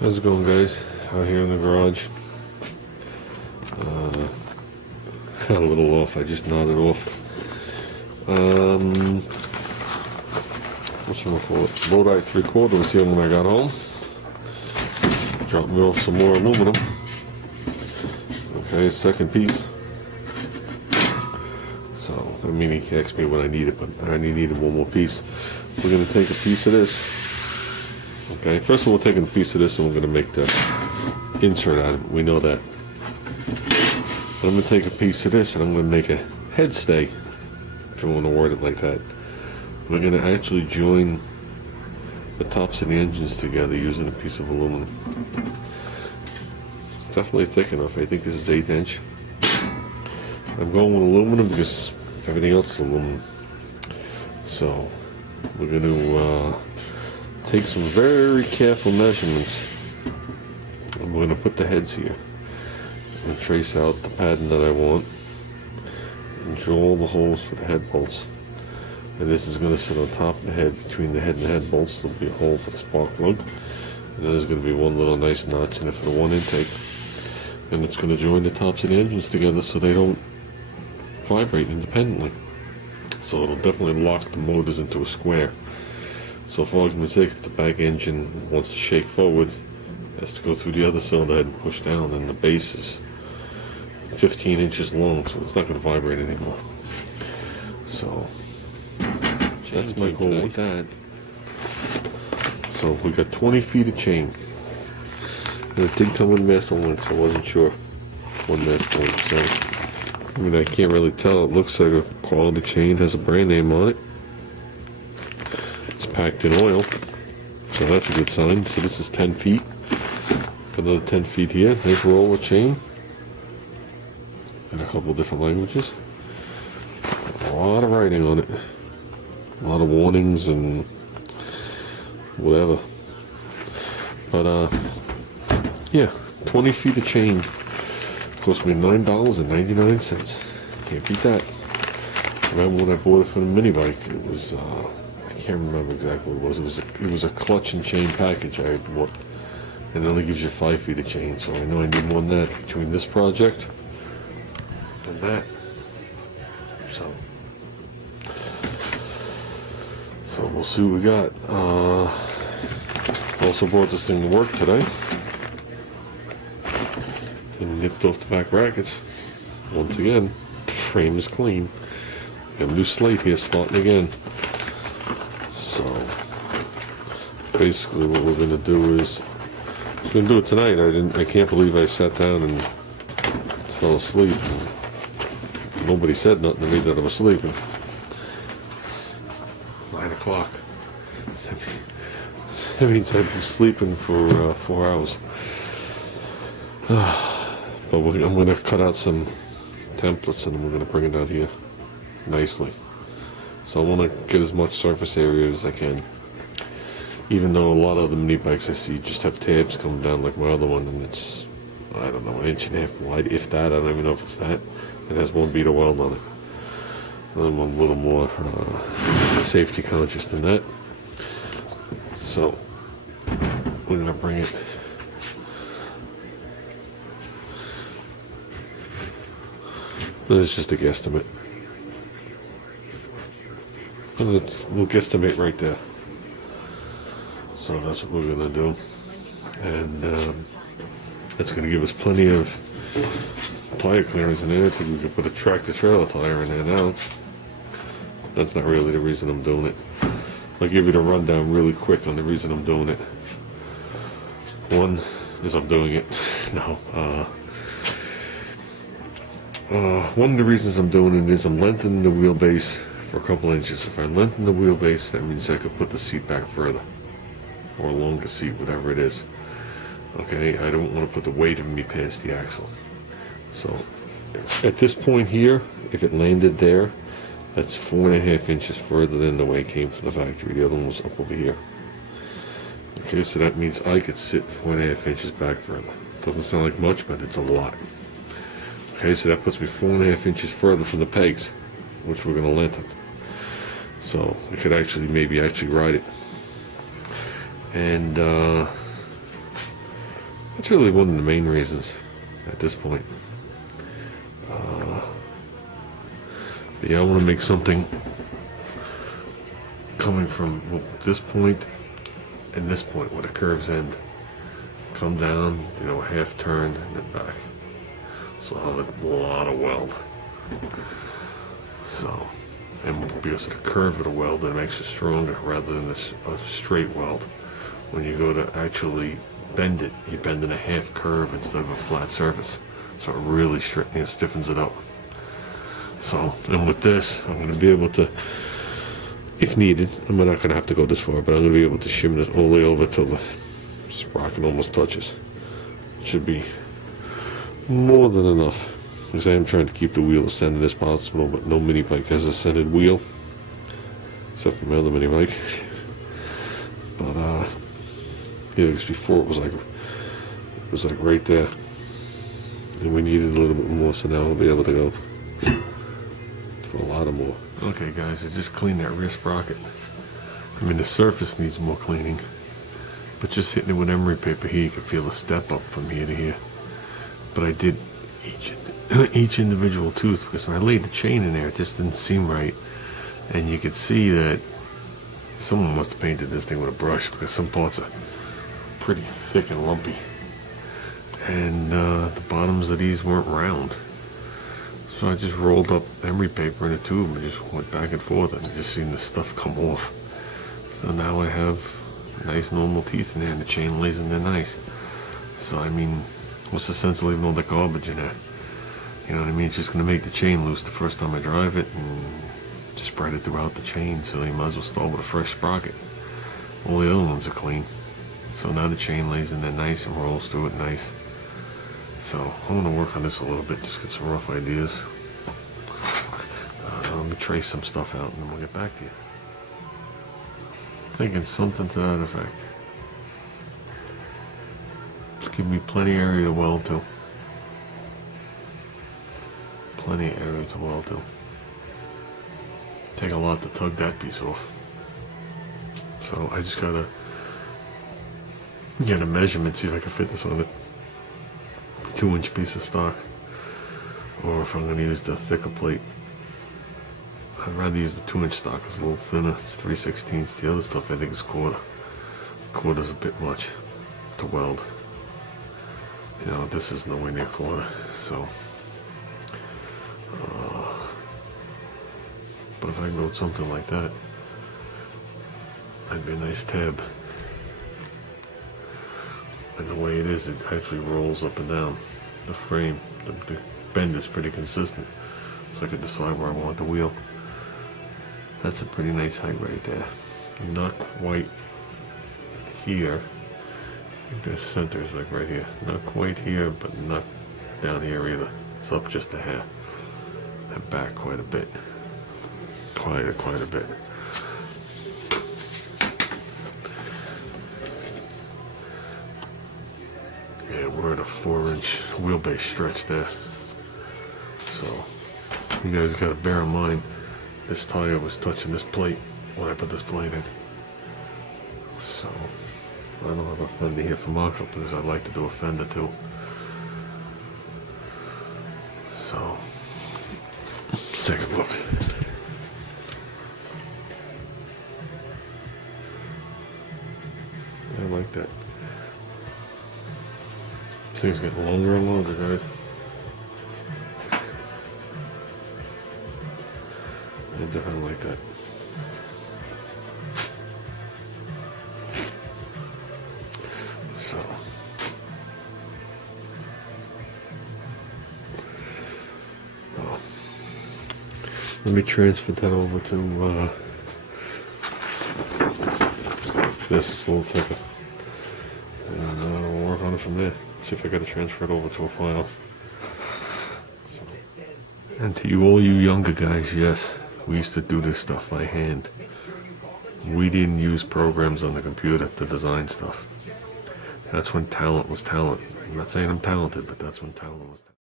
How's it going, guys? Out here in the garage. Got a little off. I just nodded off. What should I call it? Lodi 3/4 was here when I got home. Dropped me off some more aluminum. Okay, second piece. So, I mean, he asked me what I needed, but I only needed one more piece. We're going to take a piece of this. Okay, first of all, we're taking a piece of this and we're going to make the insert out of it. We know that. But I'm going to take a piece of this and I'm going to make a head stay, if you want to word it like that. We're going to actually join the tops of the engines together using a piece of aluminum. It's definitely thick enough. I think this is 1/8 inch. I'm going with aluminum because everything else is aluminum. So we're going to take some very careful measurements, and we're going to put the heads here and trace out the pattern that I want and drill all the holes for the head bolts. And this is going to sit on top of the head. Between the head and the head bolts there'll be a hole for the spark plug, and then there's going to be one little nice notch in it for the one intake, and it's going to join the tops of the engines together so they don't vibrate independently. So it'll definitely lock the motors into a square. So for argument's sake, if the back engine wants to shake forward, it has to go through the other cylinder head and push down, and the base is 15 inches long, so it's not going to vibrate anymore. So that's my goal with that. So we got 20 feet of chain. And it did come with master links, I wasn't sure one master link. So I mean, I can't really tell. It looks like a quality chain, has a brand name on it. It's packed in oil, so that's a good sign. So this is 10 feet. Another 10 feet here. Nice roll of chain. In a couple of different languages. A lot of writing on it. A lot of warnings and whatever. But yeah, 20 feet of chain. Cost me $9.99. Can't beat that. Remember when I bought it for the mini bike? It was I can't remember exactly what it was. It was a clutch and chain package I bought, and it only gives you 5 feet of chain. So I know I need more than that between this project and that. So we'll see what we got. Also brought this thing to work today. And nipped off the back brackets. Once again, the frame is clean. Got a new slate here starting again. So basically what we're gonna do is we're gonna do it tonight. I can't believe I sat down and fell asleep. Nobody said nothing to me that I was sleeping. 9 o'clock. That means I've been sleeping for 4 hours. But I'm going to cut out some templates and then we're going to bring it out here nicely. So I want to get as much surface area as I can. Even though a lot of the mini bikes I see just have tabs coming down like my other one, and it's, I don't know, 1.5 inches wide, if that. I don't even know if it's that. It has 1 bead of weld on it. I'm a little more safety conscious than that. So we're going to bring it. It's just a guesstimate. We'll guesstimate right there. So that's what we're going to do. And that's going to give us plenty of tire clearance in there. I think we could put a tractor trailer tire in there now. That's not really the reason I'm doing it. I'll give you the rundown really quick on the reason I'm doing it. One is I'm doing it. No. One of the reasons I'm doing it is I'm lengthening the wheelbase for a couple inches. If I lengthen the wheelbase, that means I could put the seat back further. Or a longer seat, whatever it is. Okay, I don't want to put the weight of me past the axle. So, at this point here, if it landed there, that's 4.5 inches further than the way it came from the factory. The other one was up over here. Okay, so that means I could sit 4.5 inches back further. Doesn't sound like much, but it's a lot. Okay, so that puts me 4.5 inches further from the pegs, which we're going to lengthen. So I could maybe actually ride it. And That's really one of the main reasons at this point. But yeah, I want to make something coming from this point and this point where the curves end. Come down, you know, half turn and then back. So I'll have a lot of weld. So, and because of the curve of the weld, it makes it stronger rather than a straight weld. When you go to actually bend it, you bend in a half curve instead of a flat surface. So it really stiffens it up. So, and with this, I'm going to be able to, if needed, I'm not going to have to go this far, but I'm going to be able to shim this all the way over till the sprocket almost touches. It should be more than enough. Because I am trying to keep the wheel as centered as possible, but no mini bike has a centered wheel, except for my other mini bike. But yeah, because before it was like right there, and we needed a little bit more, so now we'll be able to go for a lot of more. Okay, guys, I just cleaned that rear sprocket. I mean, the surface needs more cleaning, but just hitting it with emery paper here, you can feel the step up from here to here. But I did each individual tooth, because when I laid the chain in there, it just didn't seem right. And you could see that someone must have painted this thing with a brush, because some parts are pretty thick and lumpy. And the bottoms of these weren't round. So I just rolled up emery paper in a tube and just went back and forth and just seen the stuff come off. So now I have nice normal teeth in there and the chain lays in there nice. So I mean, what's the sense of leaving all that garbage in there? You know what I mean? It's just going to make the chain loose the first time I drive it and spread it throughout the chain, so you might as well start with a fresh sprocket. All the other ones are clean. So now the chain lays in there nice and rolls through it nice. So I'm going to work on this a little bit, just get some rough ideas. Let me trace some stuff out and then we'll get back to you. Thinking something to that effect. Just give me plenty of area to weld to. Plenty of area to weld to. Take a lot to tug that piece off. So I just gotta get a measurement, see if I can fit this on a 2-inch piece of stock, or if I'm gonna use the thicker plate. I'd rather use the 2-inch stock. It's a little thinner. It's 3/16. The other stuff I think is quarter. Quarter's a bit much to weld. You know, this is nowhere near quarter. So, but if I wrote something like that, that'd be a nice tab. And the way it is, it actually rolls up and down the frame. The bend is pretty consistent, so I could decide where I want the wheel. That's a pretty nice height right there. Not quite here. I think the center is like right here. Not quite here, but not down here either. It's up just a hair. And back quite a bit. Quite a bit. Yeah, we're at a 4-inch wheelbase stretch there. So you guys gotta bear in mind, this tire was touching this plate when I put this plate in. So I don't have a fender here for mock-up because I'd like to do a fender too. So let's take a look. I like that. This thing's getting longer and longer, guys. I definitely like that. So let me transfer that over to this. It's a little thicker, and we'll work on it from there. See if I got to transfer it over to a file. So. And to you, all you younger guys, yes, we used to do this stuff by hand. We didn't use programs on the computer to design stuff. That's when talent was talent. I'm not saying I'm talented, but that's when talent was talent.